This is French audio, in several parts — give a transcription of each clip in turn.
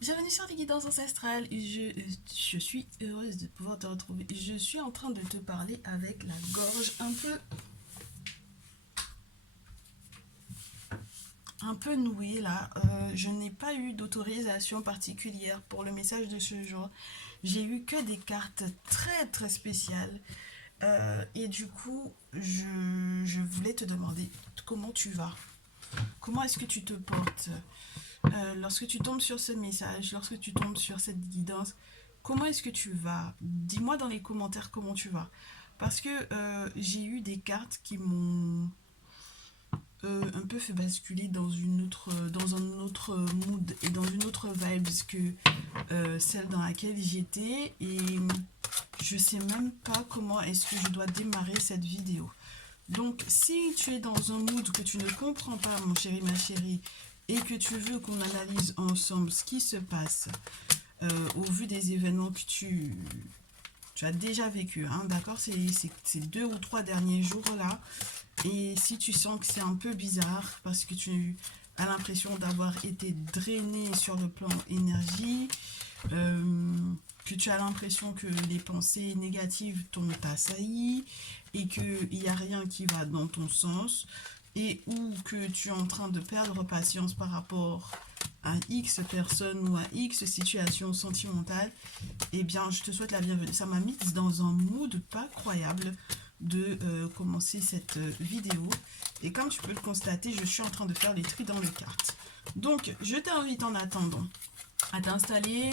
Bienvenue sur les guidances ancestrales. Je suis heureuse de pouvoir te retrouver. Je suis en train de te parler avec la gorge un peu nouée là. Je n'ai pas eu d'autorisation particulière pour le message de ce jour. J'ai eu que des cartes très très spéciales. Et du coup, je voulais te demander comment tu vas. Comment est-ce que tu te portes lorsque tu tombes sur ce message, lorsque tu tombes sur cette guidance, comment est-ce que tu vas? Dis-moi dans les commentaires comment tu vas. Parce que j'ai eu des cartes qui m'ont un peu fait basculer dans un autre mood et dans une autre vibe que celle dans laquelle j'étais. Et je sais même pas comment est-ce que je dois démarrer cette vidéo. Donc, si tu es dans un mood que tu ne comprends pas, mon chéri, ma chérie, et que tu veux qu'on analyse ensemble ce qui se passe au vu des événements que tu as déjà vécu, hein, d'accord, ces 2 ou 3 derniers jours-là, et si tu sens que c'est un peu bizarre parce que tu as l'impression d'avoir été drainé sur le plan énergie, euh, que tu as l'impression que les pensées négatives t'ont assailli et qu'il n'y a rien qui va dans ton sens et ou que tu es en train de perdre patience par rapport à X personne ou à X situation sentimentale, eh bien je te souhaite la bienvenue. Ça m'a mise dans un mood pas croyable de commencer cette vidéo. Et comme tu peux le constater, je suis en train de faire les tri dans les cartes. Donc je t'invite en attendant à t'installer,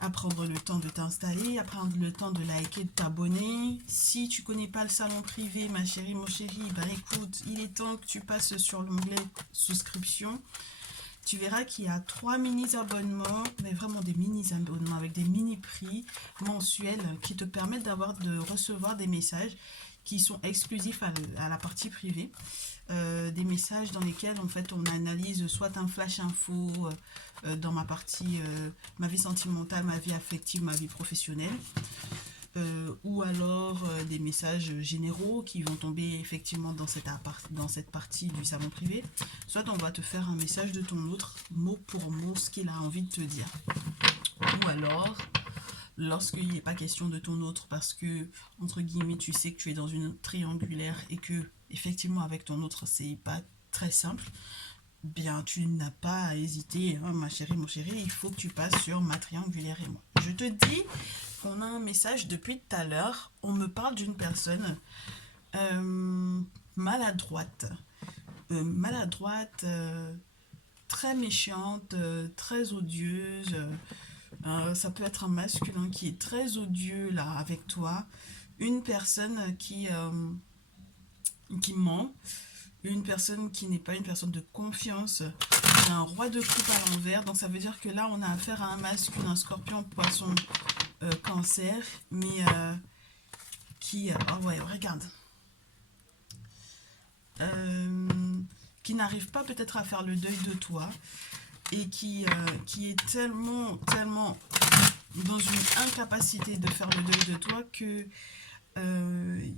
à prendre le temps de t'installer, à prendre le temps de liker, de t'abonner. Si tu connais pas le salon privé, ma chérie, mon chéri, ben écoute, il est temps que tu passes sur l'onglet souscription. Tu verras qu'il y a 3 mini-abonnements, mais vraiment des mini-abonnements avec des mini-prix mensuels qui te permettent de recevoir des messages qui sont exclusifs à la partie privée. Des messages dans lesquels en fait on analyse soit un flash info dans ma partie ma vie sentimentale, ma vie affective, ma vie professionnelle, ou alors des messages généraux qui vont tomber effectivement dans cette partie du salon privé, soit on va te faire un message de ton autre mot pour mot ce qu'il a envie de te dire, ou alors lorsqu'il n'est pas question de ton autre parce que entre guillemets tu sais que tu es dans une triangulaire et que effectivement avec ton autre c'est pas très simple, bien tu n'as pas à hésiter, hein, ma chérie, mon chéri, il faut que tu passes sur ma triangulaire et moi. Je te dis qu'on a un message depuis tout à l'heure, on me parle d'une personne euh, maladroite, très méchante, très odieuse. Ça peut être un masculin qui est très odieux là avec toi, une personne qui ment, une personne qui n'est pas une personne de confiance. Il y a un roi de coupe à l'envers, donc ça veut dire que là on a affaire à un masculin, un scorpion, poisson, cancer, mais oh ouais, regarde, qui n'arrive pas peut-être à faire le deuil de toi et qui est tellement dans une incapacité de faire le deuil de toi que euh,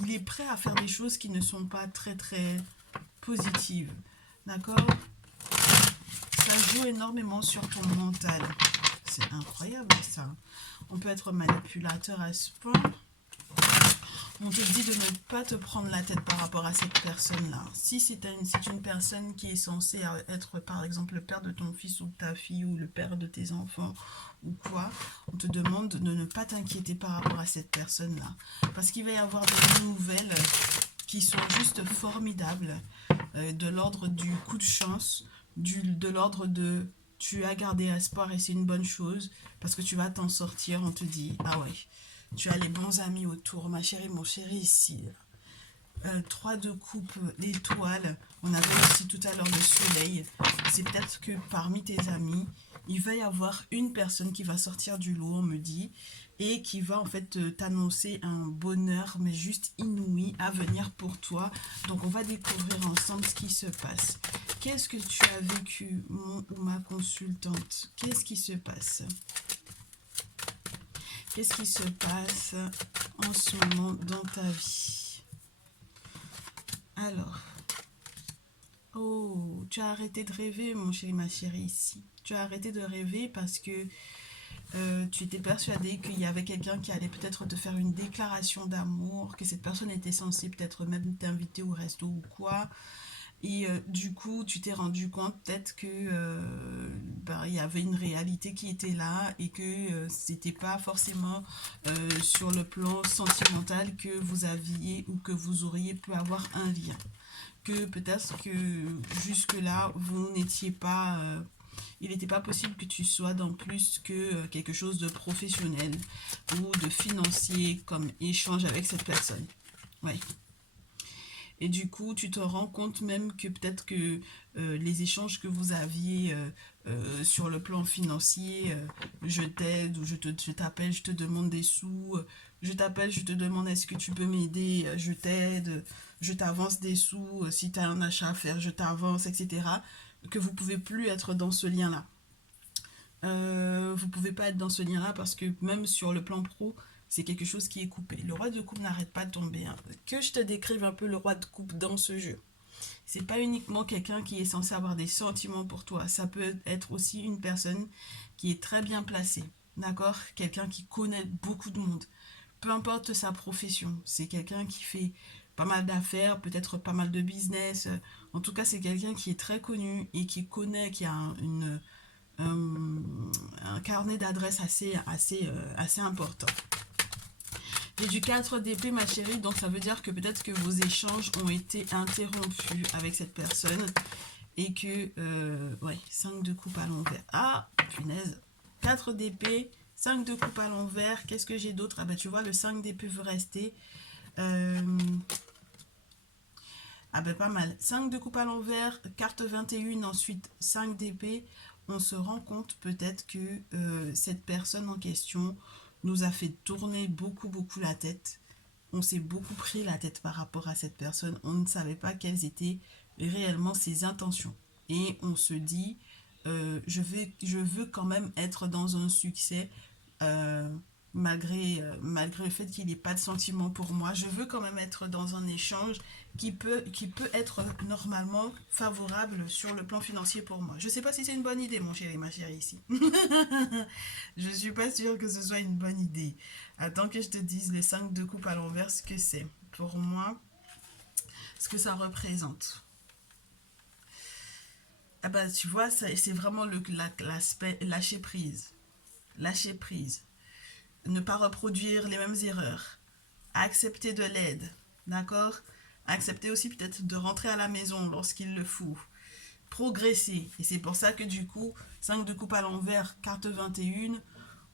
il est prêt à faire des choses qui ne sont pas très très positives. D'accord? Ça joue énormément sur ton mental. C'est incroyable ça. On peut être manipulateur à ce point. On te dit de ne pas te prendre la tête par rapport à cette personne-là. Si c'est une personne qui est censée être par exemple le père de ton fils ou de ta fille ou le père de tes enfants ou quoi, on te demande de ne pas t'inquiéter par rapport à cette personne-là. Parce qu'il va y avoir des nouvelles qui sont juste formidables, de l'ordre du coup de chance, de l'ordre de tu as gardé espoir et c'est une bonne chose parce que tu vas t'en sortir. On te dit, ah ouais, tu as les bons amis autour, ma chérie, mon chéri, ici. 3 de coupe, l'étoile. On avait aussi tout à l'heure le soleil. C'est peut-être que parmi tes amis, il va y avoir une personne qui va sortir du lot, on me dit, et qui va en fait t'annoncer un bonheur, mais juste inouï à venir pour toi. Donc on va découvrir ensemble ce qui se passe. Qu'est-ce que tu as vécu, mon ou ma consultante? Qu'est-ce qui se passe? Qu'est-ce qui se passe en ce moment dans ta vie? Alors, Oh, tu as arrêté de rêver, mon chéri, ma chérie, ici. Tu as arrêté de rêver parce que tu étais persuadé qu'il y avait quelqu'un qui allait peut-être te faire une déclaration d'amour, que cette personne était censée peut-être même t'inviter au resto ou quoi. Et du coup, tu t'es rendu compte peut-être que ben, il y avait une réalité qui était là et que c'était pas forcément sur le plan sentimental que vous aviez ou que vous auriez pu avoir un lien. Que peut-être que jusque-là, vous n'étiez pas... il n'était pas possible que tu sois dans plus que quelque chose de professionnel ou de financier comme échange avec cette personne. Ouais. Et du coup, tu te rends compte même que peut-être que les échanges que vous aviez sur le plan financier, je t'aide ou je t'appelle, je te demande des sous, je t'appelle, je te demande est-ce que tu peux m'aider, je t'aide, je t'avance des sous, si tu as un achat à faire, je t'avance, etc. Que vous pouvez plus être dans ce lien-là. Vous pouvez pas être dans ce lien-là parce que même sur le plan pro, c'est quelque chose qui est coupé. Le roi de coupe n'arrête pas de tomber, hein. Que je te décrive un peu le roi de coupe dans ce jeu. C'est pas uniquement quelqu'un qui est censé avoir des sentiments pour toi. Ça peut être aussi une personne qui est très bien placée. D'accord? Quelqu'un qui connaît beaucoup de monde. Peu importe sa profession. C'est quelqu'un qui fait pas mal d'affaires, peut-être pas mal de business. En tout cas, c'est quelqu'un qui est très connu et qui connaît, qui a un carnet d'adresses assez important. J'ai du 4 d'épée, ma chérie, donc ça veut dire que peut-être que vos échanges ont été interrompus avec cette personne et que, ouais, 5 de coupe à l'envers. Ah, punaise, 4 d'épée, 5 de coupe à l'envers, qu'est-ce que j'ai d'autre? Ah bah tu vois, le 5 d'épée veut rester. Ah ben pas mal. 5 de coupe à l'envers, carte 21, ensuite 5 d'épée. On se rend compte peut-être que cette personne en question nous a fait tourner beaucoup la tête. On s'est beaucoup pris la tête par rapport à cette personne. On ne savait pas quelles étaient réellement ses intentions. Et on se dit, je veux quand même être dans un succès malgré le fait qu'il n'ait pas de sentiment pour moi. Je veux quand même être dans un échange qui peut être normalement favorable sur le plan financier pour moi. Je ne sais pas si c'est une bonne idée, mon chéri, ma chérie, ici. Je ne suis pas sûre que ce soit une bonne idée. Attends que je te dise le 5 de coupe à l'envers, ce que c'est. Pour moi, ce que ça représente. Ah bah, tu vois, c'est vraiment l'aspect lâcher prise. Lâcher prise. Ne pas reproduire les mêmes erreurs. Accepter de l'aide. D'accord? Accepter aussi peut-être de rentrer à la maison lorsqu'il le faut. Progresser. Et c'est pour ça que du coup, 5 de coupe à l'envers, carte 21,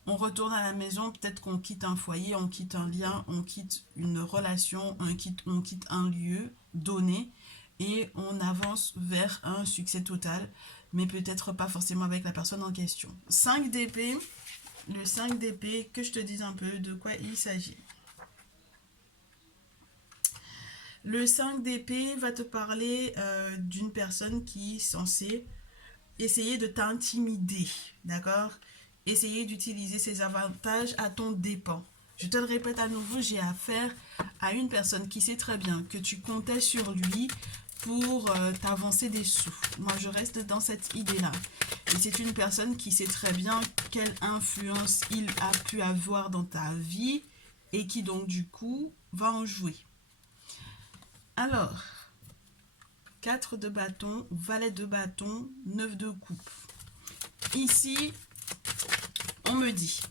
on retourne à la maison, peut-être qu'on quitte un foyer, on quitte un lien, on quitte une relation, on quitte un lieu donné et on avance vers un succès total, mais peut-être pas forcément avec la personne en question. 5 d'épée, le 5 d'épée, que je te dise un peu de quoi il s'agit. Le 5 d'épée va te parler d'une personne qui est censée essayer de t'intimider, d'accord? Essayer d'utiliser ses avantages à ton dépens. Je te le répète à nouveau, j'ai affaire à une personne qui sait très bien que tu comptais sur lui pour t'avancer des sous. Moi, je reste dans cette idée-là. Et c'est une personne qui sait très bien quelle influence il a pu avoir dans ta vie et qui donc du coup va en jouer. Alors, 4 de bâton, valet de bâton, 9 de coupe. Ici, on me dit,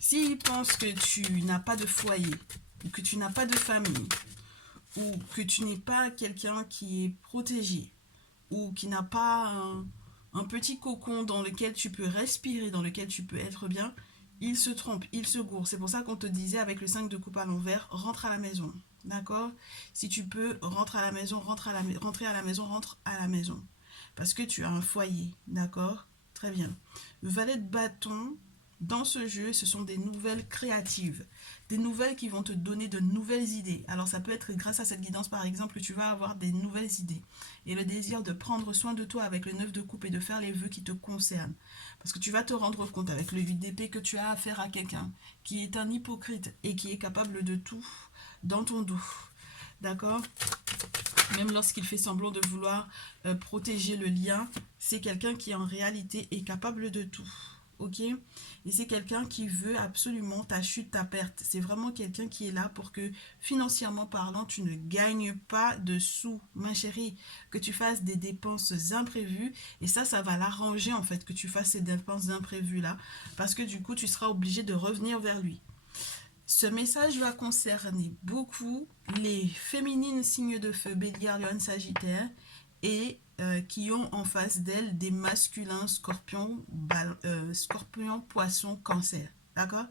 s'il pense que tu n'as pas de foyer, ou que tu n'as pas de famille, ou que tu n'es pas quelqu'un qui est protégé, ou qui n'a pas un petit cocon dans lequel tu peux respirer, dans lequel tu peux être bien, il se trompe, il se gourre. C'est pour ça qu'on te disait avec le 5 de coupe à l'envers, rentre à la maison. D'accord? Si tu peux, rentre à la maison, rentrer à la maison, rentre à la maison. Parce que tu as un foyer. D'accord? Très bien. Valet de bâton, dans ce jeu, ce sont des nouvelles créatives. Des nouvelles qui vont te donner de nouvelles idées. Alors ça peut être grâce à cette guidance, par exemple, que tu vas avoir des nouvelles idées. Et le désir de prendre soin de toi avec le 9 de coupe et de faire les vœux qui te concernent. Parce que tu vas te rendre compte avec le 8 d'épée que tu as affaire à quelqu'un qui est un hypocrite et qui est capable de tout dans ton dos. d'accord? Même lorsqu'il fait semblant de vouloir protéger le lien, c'est quelqu'un qui en réalité est capable de tout. Ok? Et c'est quelqu'un qui veut absolument ta chute, ta perte. C'est vraiment quelqu'un qui est là pour que, financièrement parlant, tu ne gagnes pas de sous, ma chérie. Que tu fasses des dépenses imprévues. Et ça va l'arranger, en fait, que tu fasses ces dépenses imprévues-là. Parce que du coup, tu seras obligé de revenir vers lui. Ce message va concerner beaucoup les féminines signes de feu, Bélier, Lion, Sagittaire, et qui ont en face d'elles des masculins, Scorpion, Scorpion, Poisson, Cancer. D'accord?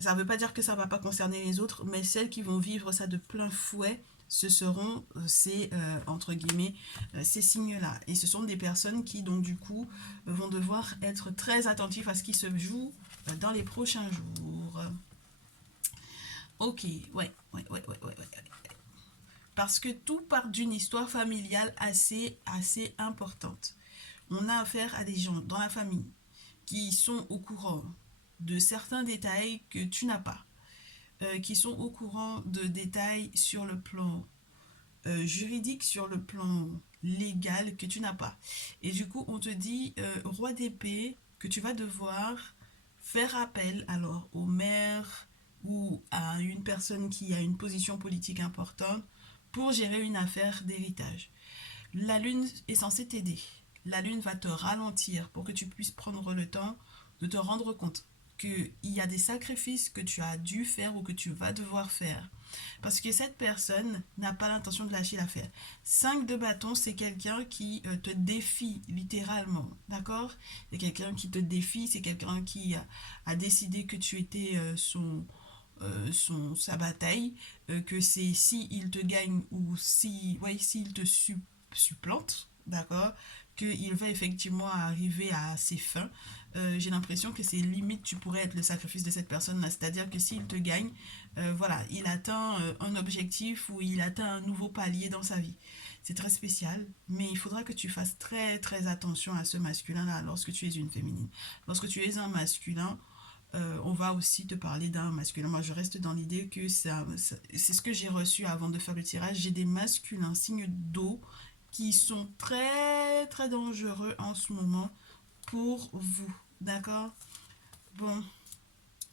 Ça ne veut pas dire que ça ne va pas concerner les autres, mais celles qui vont vivre ça de plein fouet, ce seront ces, entre guillemets, ces signes-là. Et ce sont des personnes qui, donc, du coup, vont devoir être très attentifs à ce qui se joue dans les prochains jours. Ok, ouais. Parce que tout part d'une histoire familiale assez importante. On a affaire à des gens dans la famille qui sont au courant de certains détails que tu n'as pas, qui sont au courant de détails sur le plan juridique, sur le plan légal que tu n'as pas. Et du coup, on te dit, roi d'épée, que tu vas devoir faire appel alors au maire ou à une personne qui a une position politique importante pour gérer une affaire d'héritage. La lune est censée t'aider. La lune va te ralentir pour que tu puisses prendre le temps de te rendre compte qu'il y a des sacrifices que tu as dû faire ou que tu vas devoir faire. Parce que cette personne n'a pas l'intention de lâcher l'affaire. 5 de bâton, c'est quelqu'un qui te défie littéralement. D'accord? C'est quelqu'un qui te défie, c'est quelqu'un qui a décidé que tu étais sa bataille, que c'est si il te gagne ou si, ouais, s'il te supplante, d'accord, qu'il va effectivement arriver à ses fins. J'ai l'impression que c'est limite, tu pourrais être le sacrifice de cette personne-là. C'est-à-dire que s'il te gagne, voilà, il atteint un objectif ou il atteint un nouveau palier dans sa vie. C'est très spécial, mais il faudra que tu fasses très attention à ce masculin-là lorsque tu es une féminine. Lorsque tu es un masculin, on va aussi te parler d'un masculin. Moi, je reste dans l'idée que c'est ce que j'ai reçu avant de faire le tirage. J'ai des masculins signes d'eau qui sont très dangereux en ce moment pour vous. D'accord? Bon,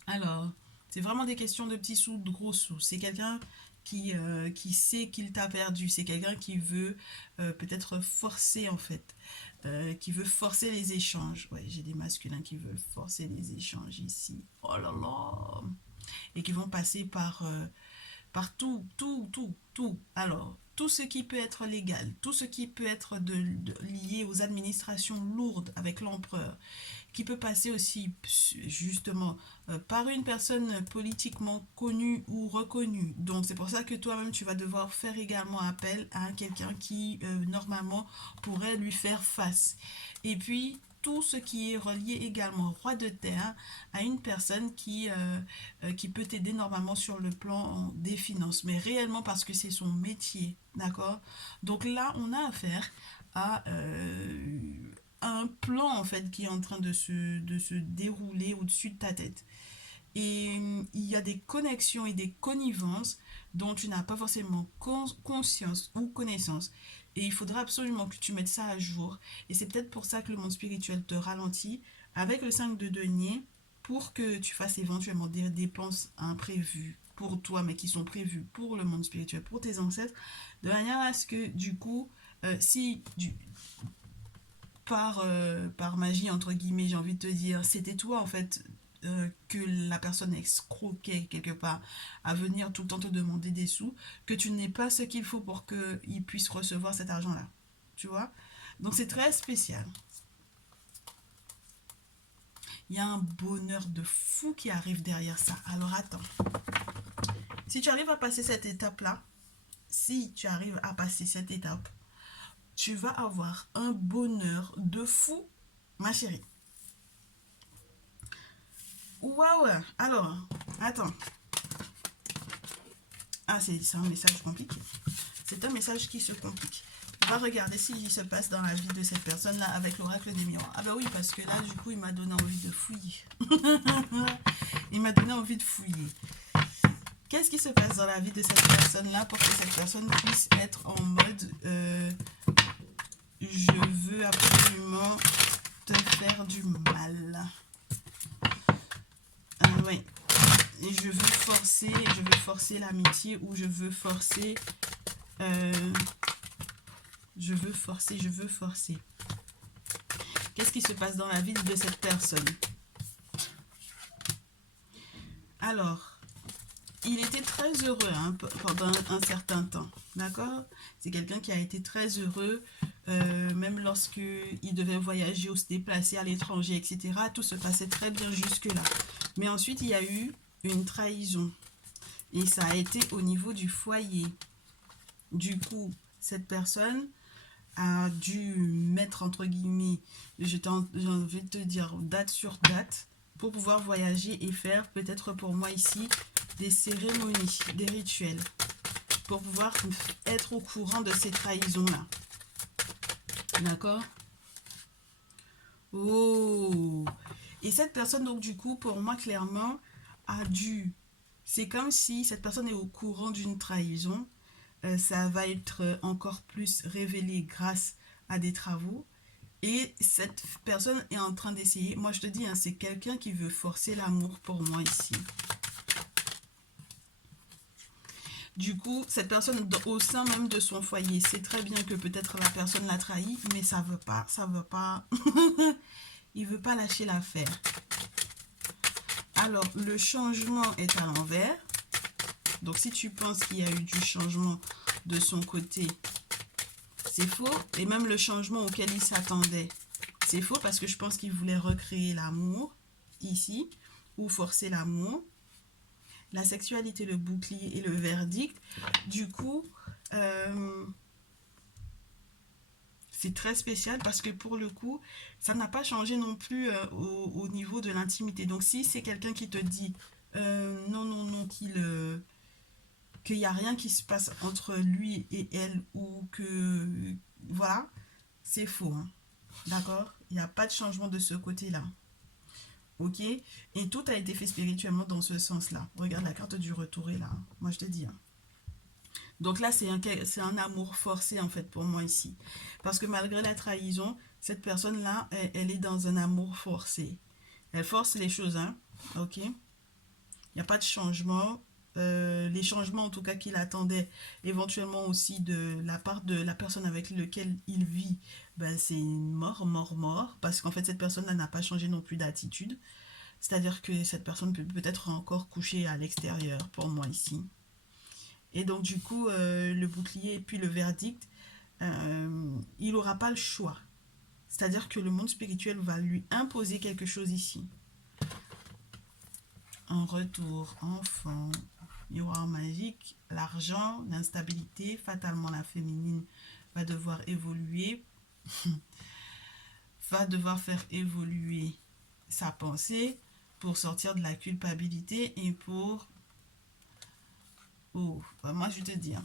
alors, c'est vraiment des questions de petits sous, de gros sous. C'est quelqu'un qui sait qu'il t'a perdu. C'est quelqu'un qui veut peut-être forcer, en fait. Qui veut forcer les échanges. Ouais, j'ai des masculins qui veulent forcer les échanges ici. Oh là là! Et qui vont passer par tout. Alors, tout ce qui peut être légal, tout ce qui peut être lié aux administrations lourdes avec l'empereur, qui peut passer aussi justement par une personne politiquement connue ou reconnue. Donc c'est pour ça que toi-même tu vas devoir faire également appel à quelqu'un qui normalement pourrait lui faire face. Et puis tout ce qui est relié également roi de terre à une personne qui peut t'aider normalement sur le plan des finances, mais réellement parce que c'est son métier, d'accord? Donc là, on a affaire à un plan en fait qui est en train de se dérouler au-dessus de ta tête. Et il y a des connexions et des connivences dont tu n'as pas forcément conscience ou connaissance. Et il faudra absolument que tu mettes ça à jour. Et c'est peut-être pour ça que le monde spirituel te ralentit avec le 5 de denier pour que tu fasses éventuellement des dépenses imprévues pour toi, mais qui sont prévues pour le monde spirituel, pour tes ancêtres, de manière à ce que du coup, si par magie, entre guillemets, j'ai envie de te dire, c'était toi en fait que la personne escroquait quelque part à venir tout le temps te demander des sous, que tu n'aies pas ce qu'il faut pour qu'il puisse recevoir cet argent-là. Tu vois? Donc c'est très spécial. Il y a un bonheur de fou qui arrive derrière ça. Alors attends. Si tu arrives à passer cette étape-là, si tu arrives à passer cette étape, tu vas avoir un bonheur de fou, ma chérie. Waouh! Alors, attends. Ah, c'est un message compliqué. C'est un message qui se complique. On va regarder ce qui se passe dans la vie de cette personne-là avec l'oracle des miroirs. Ah bah oui, parce que là, du coup, il m'a donné envie de fouiller. Il m'a donné envie de fouiller. Qu'est-ce qui se passe dans la vie de cette personne-là pour que cette personne puisse être en mode je veux absolument te faire du mal. Ouais. Et je veux forcer l'amitié ou je veux forcer. Je veux forcer. Qu'est-ce qui se passe dans la vie de cette personne? Alors, il était très heureux hein, pendant un certain temps, d'accord? C'est quelqu'un qui a été très heureux, même lorsque il devait voyager ou se déplacer à l'étranger, etc. Tout se passait très bien jusque-là. Mais ensuite, il y a eu une trahison. Et ça a été au niveau du foyer. Du coup, cette personne a dû mettre, entre guillemets, j'ai envie de te dire, date sur date, pour pouvoir voyager et faire, peut-être pour moi ici, des cérémonies, des rituels, pour pouvoir être au courant de ces trahisons-là. D'accord? Oh! Et cette personne, donc, du coup, pour moi, clairement, a dû... C'est comme si cette personne est au courant d'une trahison. Ça va être encore plus révélé grâce à des travaux. Et cette personne est en train d'essayer. Moi, je te dis, hein, c'est quelqu'un qui veut forcer l'amour pour moi ici. Du coup, cette personne, au sein même de son foyer, sait très bien que peut-être la personne l'a trahi, mais ça veut pas. Il veut pas lâcher l'affaire. Alors, le changement est à l'envers. Donc, si tu penses qu'il y a eu du changement de son côté, c'est faux. Et même le changement auquel il s'attendait, c'est faux parce que je pense qu'il voulait recréer l'amour ici ou forcer l'amour. La sexualité, le bouclier et le verdict. Du coup, c'est très spécial parce que pour le coup, ça n'a pas changé non plus au niveau de l'intimité. Donc si c'est quelqu'un qui te dit non, qu'il n'y a rien qui se passe entre lui et elle ou que voilà, c'est faux. Hein. D'accord? Il n'y a pas de changement de ce côté-là. Ok? Et tout a été fait spirituellement dans ce sens-là. Regarde, la carte du retour est là. Moi, je te dis. Hein. Donc là, c'est un amour forcé, en fait, pour moi ici. Parce que malgré la trahison, cette personne-là, elle est dans un amour forcé. Elle force les choses, hein. Ok? Il n'y a pas de changement. Les changements, en tout cas, qu'il attendait, éventuellement aussi de la part de la personne avec laquelle il vit, ben, c'est mort. Parce qu'en fait, cette personne-là n'a pas changé non plus d'attitude. C'est-à-dire que cette personne peut peut-être encore coucher à l'extérieur, pour moi ici. Et donc, du coup, le bouclier et puis le verdict, il n'aura pas le choix. C'est-à-dire que le monde spirituel va lui imposer quelque chose ici. En retour, enfant, miroir magique, l'argent, l'instabilité, fatalement la féminine va devoir évoluer, va devoir faire évoluer sa pensée pour sortir de la culpabilité et pour... Oh, bah moi je vais te dire,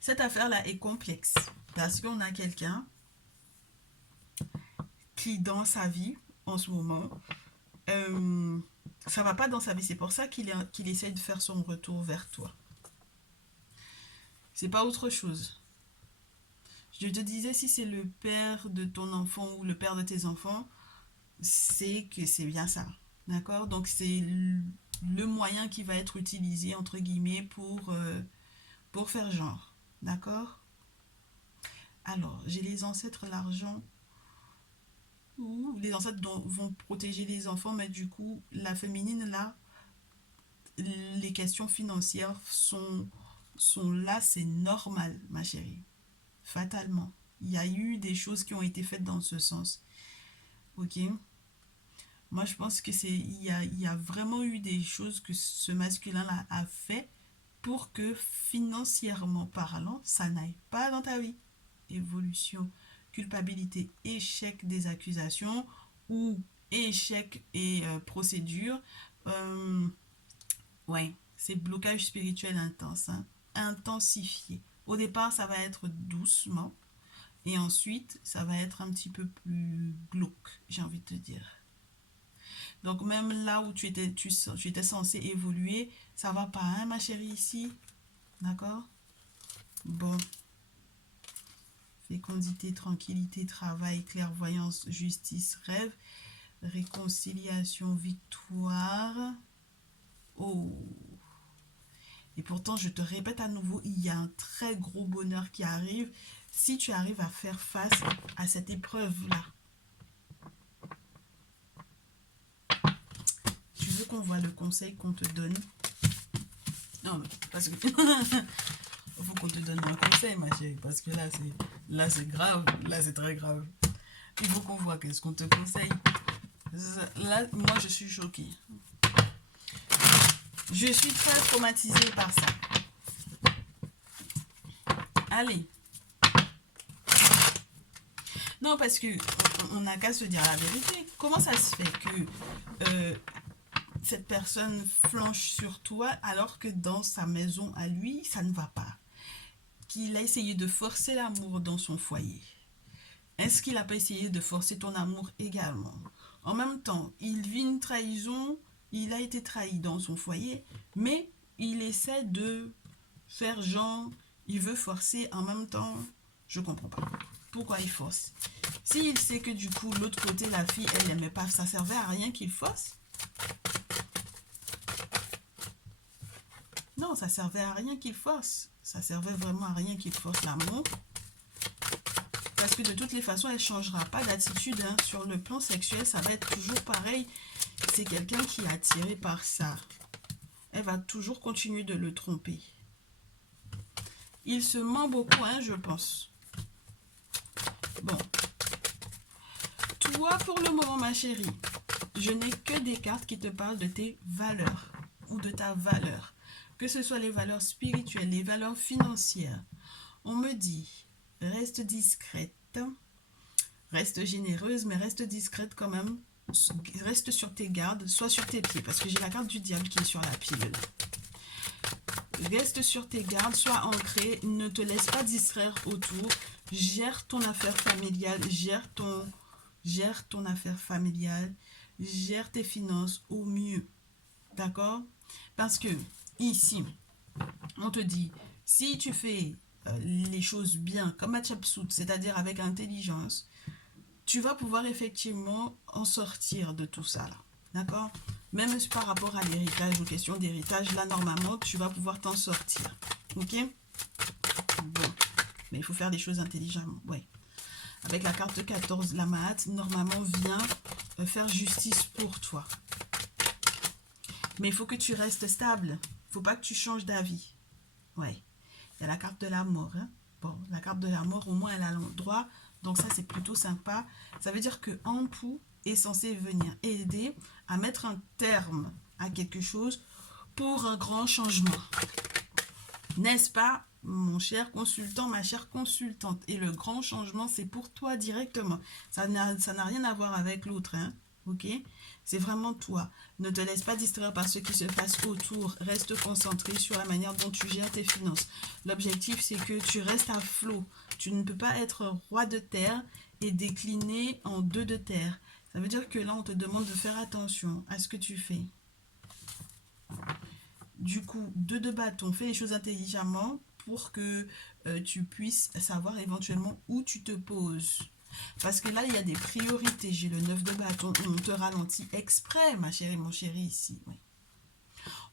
cette affaire-là est complexe parce qu'on a quelqu'un qui dans sa vie en ce moment, ça va pas dans sa vie, c'est pour ça qu'il essaye de faire son retour vers toi. C'est pas autre chose. Je te disais, si c'est le père de ton enfant ou le père de tes enfants, c'est que c'est bien ça. D'accord? Donc c'est le moyen qui va être utilisé, entre guillemets, pour faire genre. D'accord? Alors, j'ai les ancêtres, l'argent, ou les ancêtres vont protéger les enfants, mais du coup, la féminine, là, les questions financières sont là, c'est normal, ma chérie. Fatalement. Il y a eu des choses qui ont été faites dans ce sens. Ok? Moi, je pense que il y a vraiment eu des choses que ce masculin-là a fait pour que financièrement parlant, ça n'aille pas dans ta vie. Évolution, culpabilité, échec des accusations ou échec et procédure. Euh, ouais, c'est blocage spirituel intense, hein, intensifié. Au départ, ça va être doucement et ensuite, ça va être un petit peu plus glauque, j'ai envie de te dire. Donc même là où tu étais censé évoluer, ça va pas, hein, ma chérie, ici. D'accord? Bon. Fécondité, tranquillité, travail, clairvoyance, justice, rêve, réconciliation, victoire. Oh. Et pourtant, je te répète à nouveau, il y a un très gros bonheur qui arrive si tu arrives à faire face à cette épreuve-là. Tu veux qu'on voit le conseil qu'on te donne? Non, parce que il faut qu'on te donne un conseil, ma chérie, parce que là c'est grave, là c'est très grave. Il faut qu'on voit qu'est-ce qu'on te conseille. Là, moi je suis choquée. Je suis très traumatisée par ça. Allez. Non, parce que on n'a qu'à se dire la vérité. Comment ça se fait que cette personne flanche sur toi alors que dans sa maison à lui, ça ne va pas? Qu'il a essayé de forcer l'amour dans son foyer. Est-ce qu'il n'a pas essayé de forcer ton amour également? En même temps, il vit une trahison, il a été trahi dans son foyer, mais il essaie de faire genre, il veut forcer en même temps. Je comprends pas. Pourquoi il force? S'il sait que du coup, l'autre côté, la fille, elle n'aimait pas, ça servait à rien qu'il force? Non, ça servait à rien qu'il force. Ça servait vraiment à rien qu'il force l'amour. Parce que de toutes les façons, elle ne changera pas d'attitude. Hein. Sur le plan sexuel, ça va être toujours pareil. C'est quelqu'un qui est attiré par ça. Elle va toujours continuer de le tromper. Il se ment beaucoup, hein, je pense. Bon. Toi, pour le moment, ma chérie, je n'ai que des cartes qui te parlent de tes valeurs ou de ta valeur. Que ce soit les valeurs spirituelles, les valeurs financières. On me dit, reste discrète, reste généreuse, mais reste discrète quand même. Reste sur tes gardes, sois sur tes pieds, parce que j'ai la carte du diable qui est sur la pilule. Reste sur tes gardes, sois ancré, ne te laisse pas distraire autour. Gère ton affaire familiale, gère ton affaire familiale, gère tes finances au mieux. D'accord? Parce que ici, on te dit, si tu fais les choses bien, comme Hatshepsut, c'est-à-dire avec intelligence, tu vas pouvoir effectivement en sortir de tout ça. D'accord? Même par rapport à l'héritage, aux questions d'héritage, là, normalement, tu vas pouvoir t'en sortir. Ok? Bon. Mais il faut faire des choses intelligemment. Ouais. Avec la carte 14, la Mahat, normalement, vient faire justice pour toi. Mais il faut que tu restes stable. Il ne faut pas que tu changes d'avis. Ouais. Il y a la carte de la mort. Hein? Bon, la carte de la mort, au moins, elle a l'endroit. Donc ça, c'est plutôt sympa. Ça veut dire que Anpu est censé venir aider à mettre un terme à quelque chose pour un grand changement. N'est-ce pas, mon cher consultant, ma chère consultante? Et le grand changement, c'est pour toi directement. Ça n'a rien à voir avec l'autre, hein? Ok? C'est vraiment toi. Ne te laisse pas distraire par ce qui se passe autour. Reste concentré sur la manière dont tu gères tes finances. L'objectif, c'est que tu restes à flot. Tu ne peux pas être roi de terre et décliner en deux de terre. Ça veut dire que là, on te demande de faire attention à ce que tu fais. Du coup, 2 de bâton, fais les choses intelligemment pour que tu puisses savoir éventuellement où tu te poses. Parce que là, il y a des priorités. J'ai le 9 de bâton. On te ralentit exprès, ma chérie, mon chéri, ici. Oui.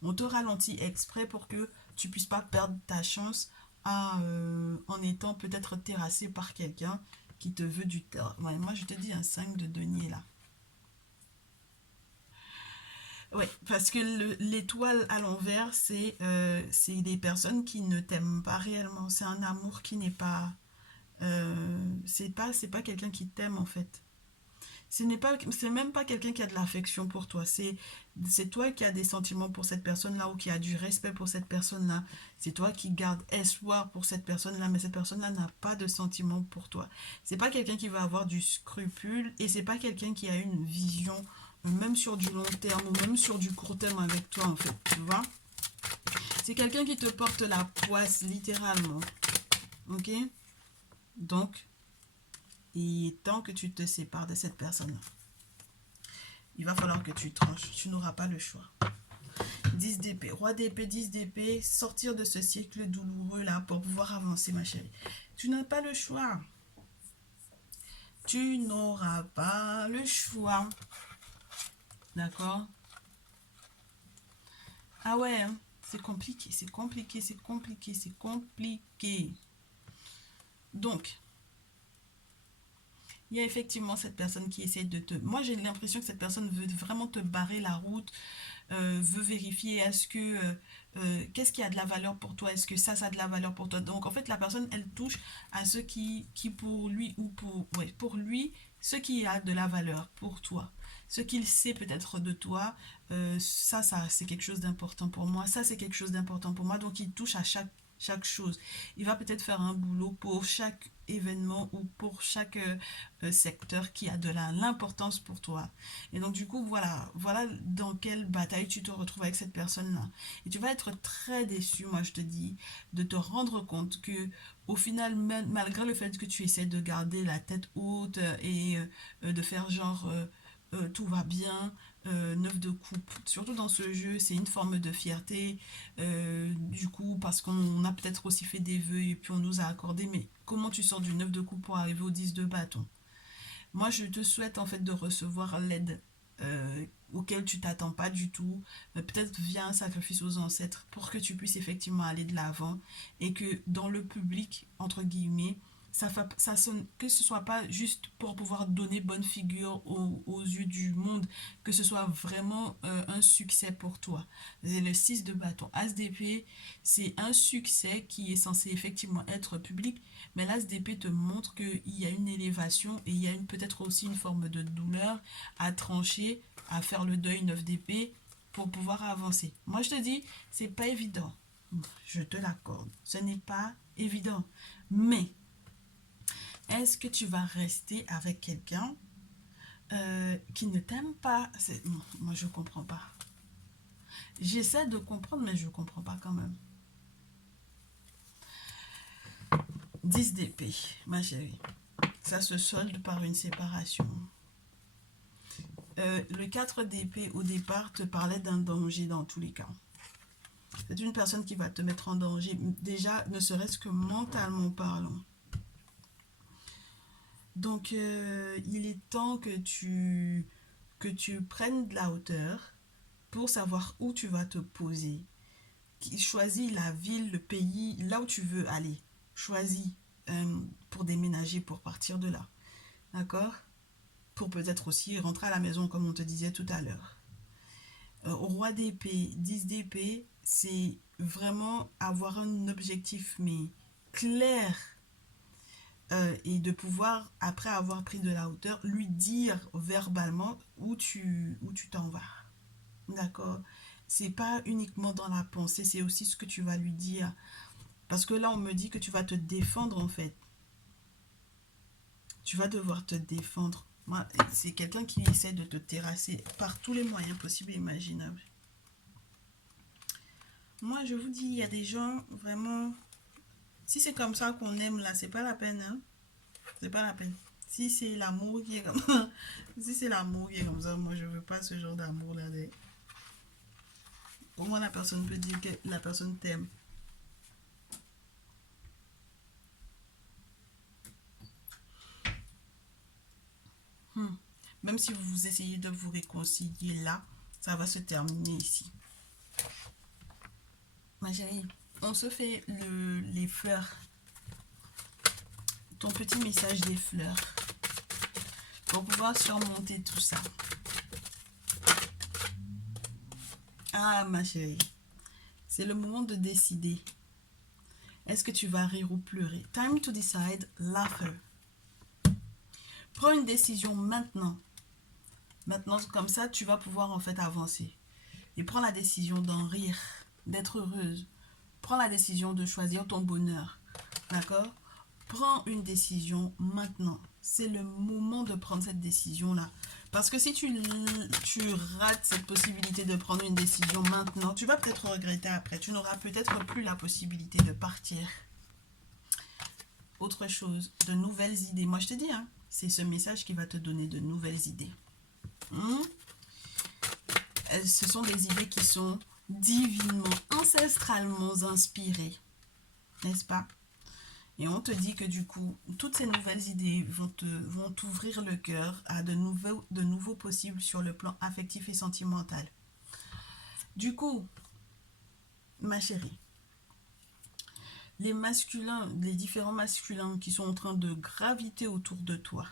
On te ralentit exprès pour que tu ne puisses pas perdre ta chance en étant peut-être terrassé par quelqu'un qui te veut du tort. Ouais, moi, je te dis un 5 de denier là. Oui, parce que l'étoile à l'envers, c'est des personnes qui ne t'aiment pas réellement. C'est un amour qui n'est pas... c'est pas quelqu'un qui t'aime en fait. C'est même pas quelqu'un qui a de l'affection pour toi. C'est toi qui as des sentiments pour cette personne-là ou qui a du respect pour cette personne-là. C'est toi qui gardes espoir pour cette personne-là, mais cette personne-là n'a pas de sentiments pour toi. C'est pas quelqu'un qui va avoir du scrupule et c'est pas quelqu'un qui a une vision même sur du long terme ou même sur du court terme avec toi en fait, tu vois. C'est quelqu'un qui te porte la poisse littéralement. Ok? Donc, il est temps que tu te sépares de cette personne-là. il va falloir que tu tranches. Tu n'auras pas le choix. 10 d'épée, roi d'épée, 10 d'épée, sortir de ce cycle douloureux là pour pouvoir avancer, ma chérie. Tu n'as pas le choix. Tu n'auras pas le choix. D'accord? Ah ouais, hein? C'est compliqué, c'est compliqué, c'est compliqué, c'est compliqué. Donc, il y a effectivement cette personne qui essaie de te... Moi, j'ai l'impression que cette personne veut vraiment te barrer la route, veut vérifier est-ce que... qu'est-ce qui a de la valeur pour toi? Est-ce que ça a de la valeur pour toi? Donc, en fait, la personne, elle touche à ce qui pour lui, ou pour... Ouais, pour lui, ce qui a de la valeur pour toi. Ce qu'il sait peut-être de toi, ça c'est quelque chose d'important pour moi. Ça, c'est quelque chose d'important pour moi. Donc, il touche à chaque chose. Il va peut-être faire un boulot pour chaque événement ou pour chaque secteur qui a de l'importance pour toi. Et donc du coup, voilà dans quelle bataille tu te retrouves avec cette personne-là. Et tu vas être très déçu, moi je te dis, de te rendre compte que au final, malgré le fait que tu essaies de garder la tête haute et de faire genre tout va bien, 9 de coupe. Surtout dans ce jeu, c'est une forme de fierté. Du coup, parce qu'on a peut-être aussi fait des vœux et puis on nous a accordé. Mais comment tu sors du 9 de coupe pour arriver au 10 de bâton? Moi, je te souhaite en fait de recevoir l'aide auquel tu t'attends pas du tout. Peut-être via un sacrifice aux ancêtres pour que tu puisses effectivement aller de l'avant et que dans le public, entre guillemets, ça sonne, que ce soit pas juste pour pouvoir donner bonne figure aux yeux du monde, que ce soit vraiment un succès pour toi. C'est le 6 de bâton. As d'épée, c'est un succès qui est censé effectivement être public, mais l'as d'épée te montre qu'il y a une élévation et il y a peut-être aussi une forme de douleur à trancher, à faire le deuil 9 d'épée pour pouvoir avancer. Moi je te dis, c'est pas évident. Je te l'accorde. Ce n'est pas évident. Mais est-ce que tu vas rester avec quelqu'un qui ne t'aime pas? Moi, je comprends pas. J'essaie de comprendre, mais je comprends pas quand même. 10 d'épée, ma chérie. Ça se solde par une séparation. Le 4 d'épée, au départ, te parlait d'un danger dans tous les cas. C'est une personne qui va te mettre en danger, déjà, ne serait-ce que mentalement parlant. Donc, il est temps que tu prennes de la hauteur pour savoir où tu vas te poser. Choisis la ville, le pays, là où tu veux aller. Choisis pour déménager, pour partir de là. D'accord? Pour peut-être aussi rentrer à la maison, comme on te disait tout à l'heure. Au roi d'épée, 10 d'épée, c'est vraiment avoir un objectif, mais clair, et de pouvoir, après avoir pris de la hauteur, lui dire verbalement où tu t'en vas. D'accord? C'est pas uniquement dans la pensée, c'est aussi ce que tu vas lui dire. Parce que là, on me dit que tu vas te défendre, en fait. Tu vas devoir te défendre. C'est quelqu'un qui essaie de te terrasser par tous les moyens possibles et imaginables. Moi, je vous dis, il y a des gens, vraiment... Si c'est comme ça qu'on aime, là, c'est pas la peine, hein. C'est pas la peine. Si c'est l'amour qui est comme ça, si c'est l'amour qui est comme ça, moi, je veux pas ce genre d'amour-là. Au moins, la personne peut dire que la personne t'aime. Même si vous essayez de vous réconcilier là, ça va se terminer ici. Ma chérie, on se fait les fleurs. Ton petit message des fleurs. Pour pouvoir surmonter tout ça. Ah, ma chérie. C'est le moment de décider. Est-ce que tu vas rire ou pleurer? Time to decide, laughter. Prends une décision maintenant. Maintenant, comme ça, tu vas pouvoir en fait avancer. Et prends la décision d'en rire, d'être heureuse. Prends la décision de choisir ton bonheur. D'accord? Prends une décision maintenant. C'est le moment de prendre cette décision-là. Parce que si tu rates cette possibilité de prendre une décision maintenant, tu vas peut-être regretter après. Tu n'auras peut-être plus la possibilité de partir. Autre chose, de nouvelles idées. Moi, je te dis, hein, c'est ce message qui va te donner de nouvelles idées. ce sont des idées qui sont divinement, ancestralement inspirées, n'est-ce pas? Et on te dit que du coup, toutes ces nouvelles idées vont t'ouvrir le cœur à de nouveaux possibles sur le plan affectif et sentimental. Du coup, ma chérie, les masculins, les différents masculins qui sont en train de graviter autour de toi,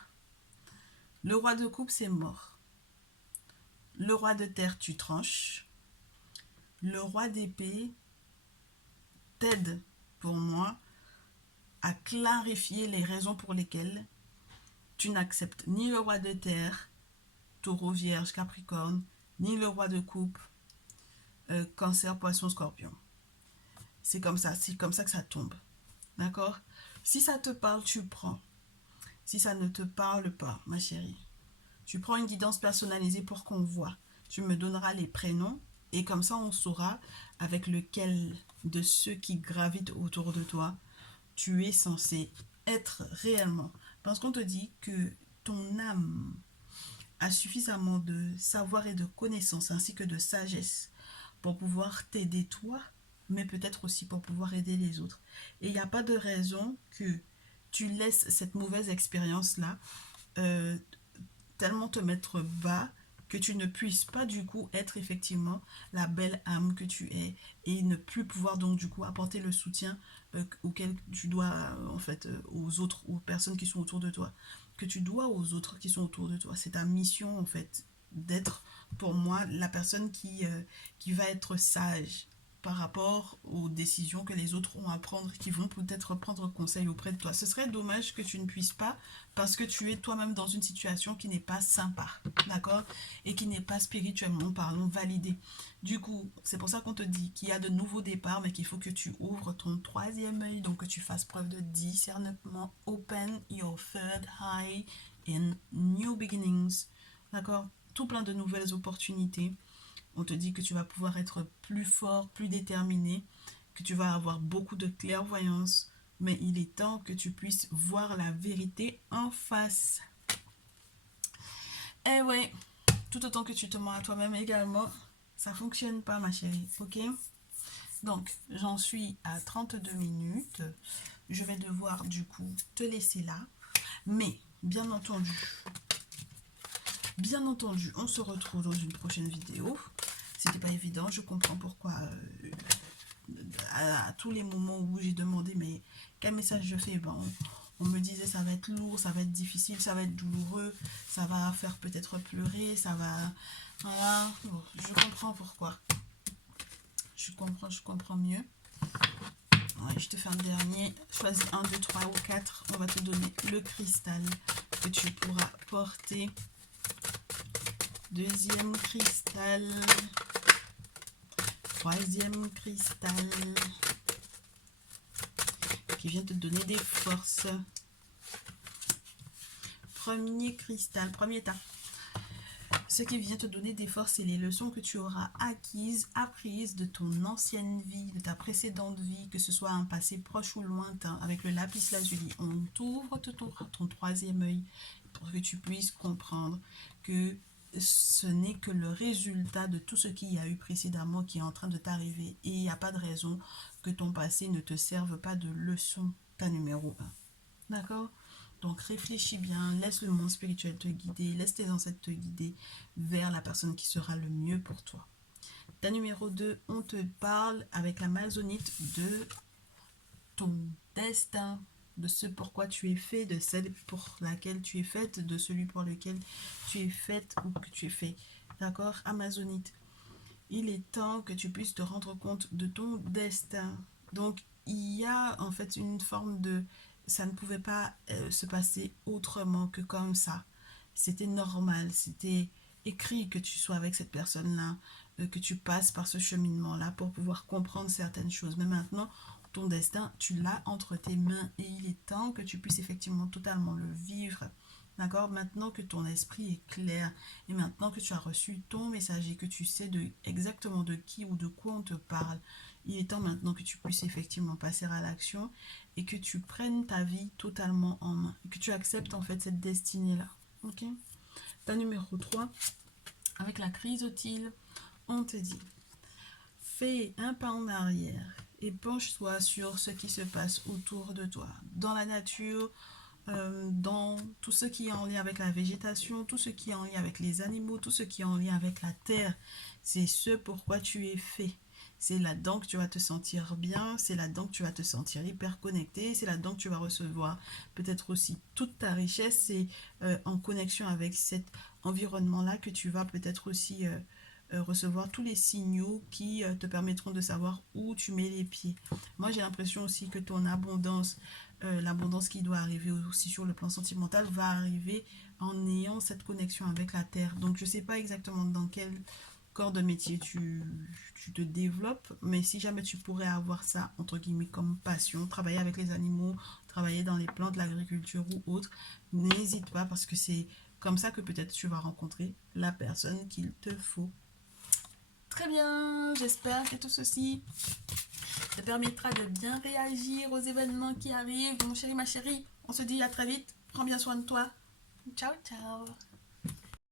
le roi de coupe, c'est mort. Le roi de terre, tu tranches. Le roi d'épée t'aide, pour moi, à clarifier les raisons pour lesquelles tu n'acceptes ni le roi de terre, taureau, vierge, capricorne, ni le roi de coupe, cancer, poisson, scorpion. C'est comme ça que ça tombe. D'accord? Si ça te parle, tu prends. Si ça ne te parle pas, ma chérie, tu prends une guidance personnalisée pour qu'on voit. Tu me donneras les prénoms et comme ça on saura avec lequel de ceux qui gravitent autour de toi tu es censé être réellement. Parce qu'on te dit que ton âme a suffisamment de savoir et de connaissances ainsi que de sagesse pour pouvoir t'aider toi, mais peut-être aussi pour pouvoir aider les autres. Et il n'y a pas de raison que tu laisses cette mauvaise expérience-là euh, tellement te mettre bas que tu ne puisses pas du coup être effectivement la belle âme que tu es et ne plus pouvoir donc du coup apporter le soutien auquel tu dois en fait aux autres, aux personnes qui sont autour de toi, que tu dois aux autres qui sont autour de toi. C'est ta mission en fait d'être pour moi la personne qui va être sage par rapport aux décisions que les autres ont à prendre, qui vont peut-être prendre conseil auprès de toi. Ce serait dommage que tu ne puisses pas parce que tu es toi-même dans une situation qui n'est pas sympa, d'accord? Et qui n'est pas spirituellement parlant validée. Du coup, c'est pour ça qu'on te dit qu'il y a de nouveaux départs, mais qu'il faut que tu ouvres ton troisième œil, donc que tu fasses preuve de discernement. Open your third eye in new beginnings, d'accord? Tout plein de nouvelles opportunités. On te dit que tu vas pouvoir être plus fort, plus déterminé, que tu vas avoir beaucoup de clairvoyance, mais il est temps que tu puisses voir la vérité en face. Eh ouais, tout autant que tu te mens à toi-même également, ça fonctionne pas ma chérie, ok? Donc, j'en suis à 32 minutes. Je vais devoir du coup te laisser là. Mais, bien entendu, on se retrouve dans une prochaine vidéo. C'était pas évident, je comprends pourquoi à tous les moments où j'ai demandé mais quel message je fais, ben, on me disait ça va être lourd, ça va être difficile, ça va être douloureux, ça va faire peut-être pleurer, ça va... Voilà, bon, je comprends pourquoi. Je comprends mieux. Ouais, je te fais un dernier. Choisis 1, 2, 3 ou 4. On va te donner le cristal que tu pourras porter. Deuxième cristal. Troisième cristal. Qui vient te donner des forces. Premier cristal, premier état. Ce qui vient te donner des forces et les leçons que tu auras apprises de ton ancienne vie, de ta précédente vie, que ce soit un passé proche ou lointain, avec le lapis lazuli. On t'ouvre ton troisième œil pour que tu puisses comprendre que ce n'est que le résultat de tout ce qu'il y a eu précédemment qui est en train de t'arriver. Et il n'y a pas de raison que ton passé ne te serve pas de leçon, ta numéro 1. D'accord ? Donc réfléchis bien, laisse le monde spirituel te guider, laisse tes ancêtres te guider vers la personne qui sera le mieux pour toi. Ta numéro 2, on te parle avec la Amazonite de ton destin, de ce pourquoi tu es fait, de celle pour laquelle tu es faite, de celui pour lequel tu es faite ou que tu es fait. D'accord? Amazonite. Il est temps que tu puisses te rendre compte de ton destin. Donc, il y a en fait une forme de... Ça ne pouvait pas se passer autrement que comme ça. C'était normal, c'était écrit que tu sois avec cette personne-là, que tu passes par ce cheminement-là pour pouvoir comprendre certaines choses. Mais maintenant, ton destin, tu l'as entre tes mains et il est temps que tu puisses effectivement totalement le vivre. D'accord? Maintenant que ton esprit est clair et maintenant que tu as reçu ton message et que tu sais exactement de qui ou de quoi on te parle, il est temps maintenant que tu puisses effectivement passer à l'action et que tu prennes ta vie totalement en main et que tu acceptes en fait cette destinée-là. Ok? Ta numéro 3, avec la chrysotile, on te dit, fais un pas en arrière et penche-toi sur ce qui se passe autour de toi, dans la nature, dans tout ce qui est en lien avec la végétation, tout ce qui est en lien avec les animaux, tout ce qui est en lien avec la terre. C'est ce pourquoi tu es fait. C'est là-dedans que tu vas te sentir bien, c'est là-dedans que tu vas te sentir hyper connecté, c'est là-dedans que tu vas recevoir peut-être aussi toute ta richesse. C'est en connexion avec cet environnement-là que tu vas peut-être aussi recevoir tous les signaux qui te permettront de savoir où tu mets les pieds. Moi, j'ai l'impression aussi que ton abondance, l'abondance qui doit arriver aussi sur le plan sentimental, va arriver en ayant cette connexion avec la terre. Donc, je ne sais pas exactement dans quel corps de métier tu te développes, mais si jamais tu pourrais avoir ça, entre guillemets, comme passion, travailler avec les animaux, travailler dans les plantes, l'agriculture ou autre, n'hésite pas parce que c'est comme ça que peut-être tu vas rencontrer la personne qu'il te faut. Très bien, j'espère que tout ceci te permettra de bien réagir aux événements qui arrivent. Mon chéri, ma chérie, on se dit à très vite. Prends bien soin de toi. Ciao, ciao.